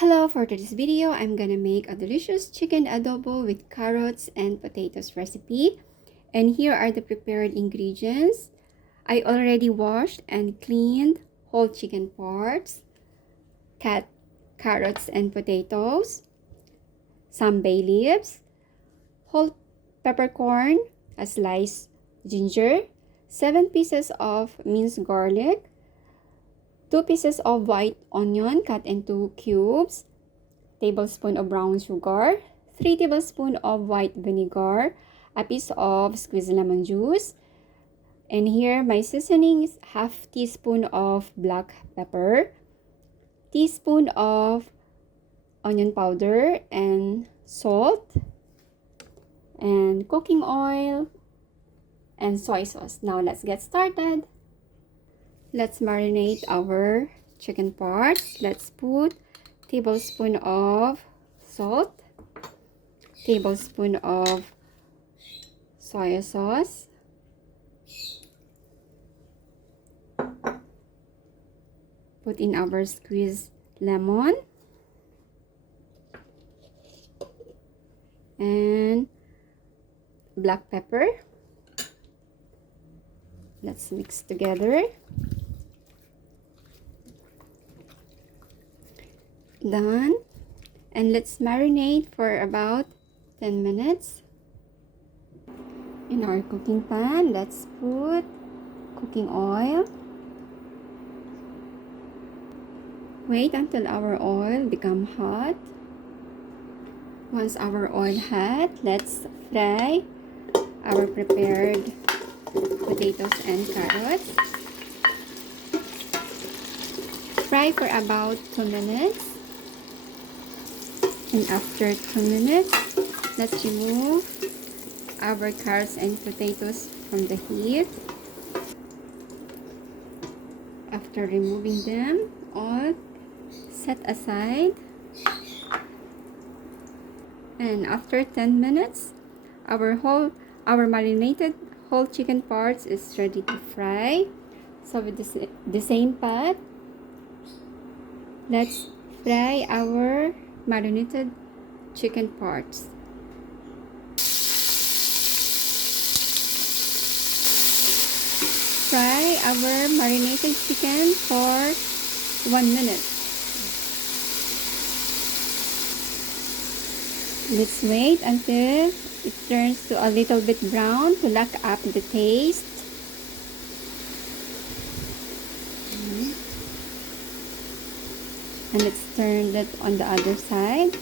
Hello, for today's video, I'm gonna make a delicious chicken adobo with carrots and potatoes recipe. And here are the prepared ingredients. I already washed and cleaned whole chicken parts, cut carrots and potatoes, some bay leaves, whole peppercorn, a sliced ginger, 7 pieces of minced garlic, 2 pieces of white onion cut into cubes, tablespoon of brown sugar, 3 tablespoons of white vinegar, a piece of squeezed lemon juice, and here my seasoning is half teaspoon of black pepper, teaspoon of onion powder and salt, and cooking oil and soy sauce. Now let's get started. Let's marinate our chicken parts. Let's put tablespoon of salt, tablespoon of soy sauce, put in our squeezed lemon, and black pepper. Let's mix together. Done. And let's marinate for about 10 minutes. In our cooking pan, let's put cooking oil. Wait until our oil become hot. Once our oil hot, let's fry our prepared potatoes and carrots. Fry for about 2 minutes. And after 2 minutes, let's remove our carrots and potatoes from the heat. After removing them, all set aside. And after 10 minutes, our marinated whole chicken parts is ready to fry. So with the same pot, let's fry our marinated chicken parts. Fry our marinated chicken for 1 minute. Let's wait until it turns to a little bit brown to lock up the taste. And let's turn that on the other side.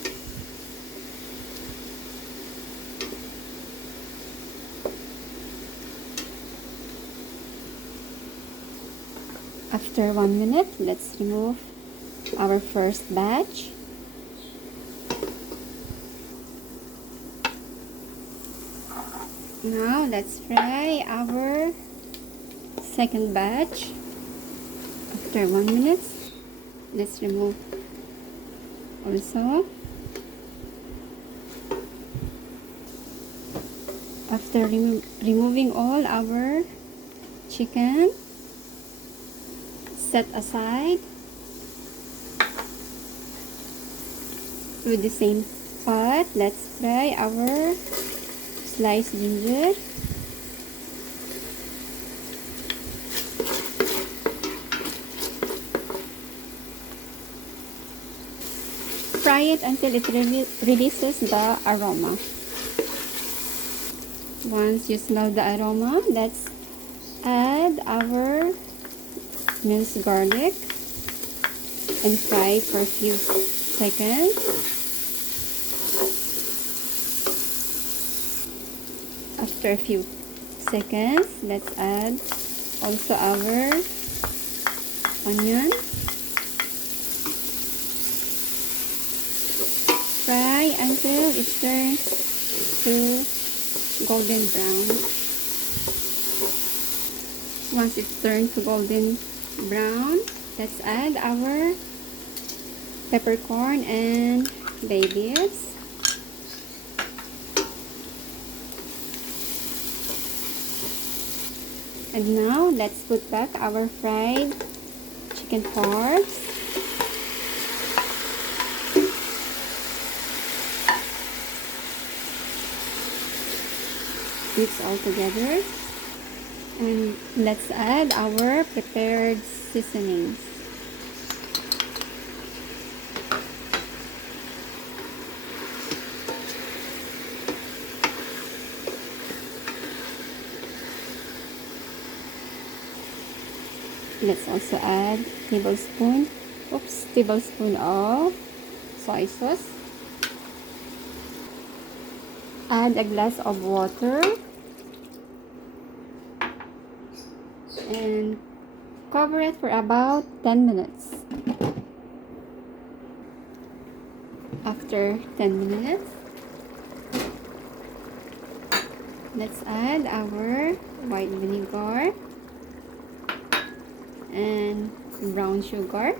After 1 minute, let's remove our first batch. Now let's fry our second batch. After 1 minute, let's remove also. After removing all our chicken, set aside. With the same pot, let's fry our sliced ginger. Fry it until it releases the aroma. Once you smell the aroma, let's add our minced garlic and fry for a few seconds. After a few seconds, let's add also our onion. Fry until it turns to golden brown. Once it turns to golden brown, let's add our peppercorn and bay leaves. And now let's put back our fried chicken parts. mix all together. And let's add our prepared seasonings. Let's also add tablespoon of soy sauce. Add a glass of water and cover it for about 10 minutes. After 10 minutes, let's add our white vinegar and brown sugar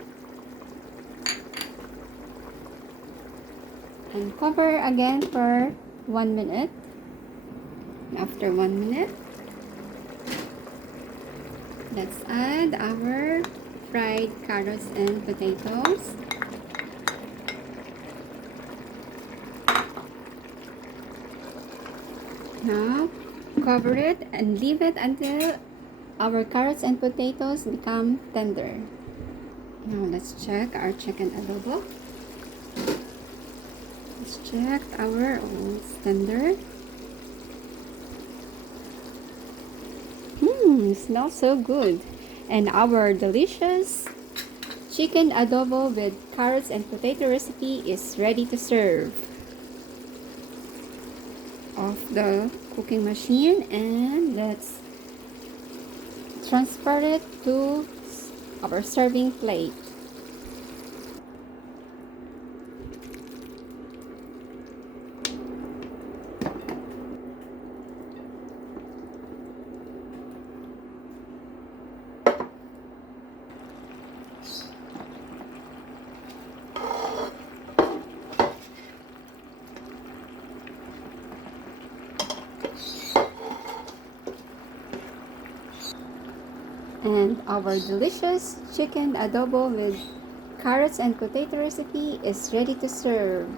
and cover again for 1 minute. After 1 minute, let's add our fried carrots and potatoes. Now cover it and leave it until our carrots and potatoes become tender. Now let's check our chicken adobo. Let's check our tender. Smells so good. And our delicious chicken adobo with carrots and potato recipe is ready to serve. Off the cooking machine, and let's transfer it to our serving plate. And our delicious chicken adobo with carrots and potato recipe is ready to serve.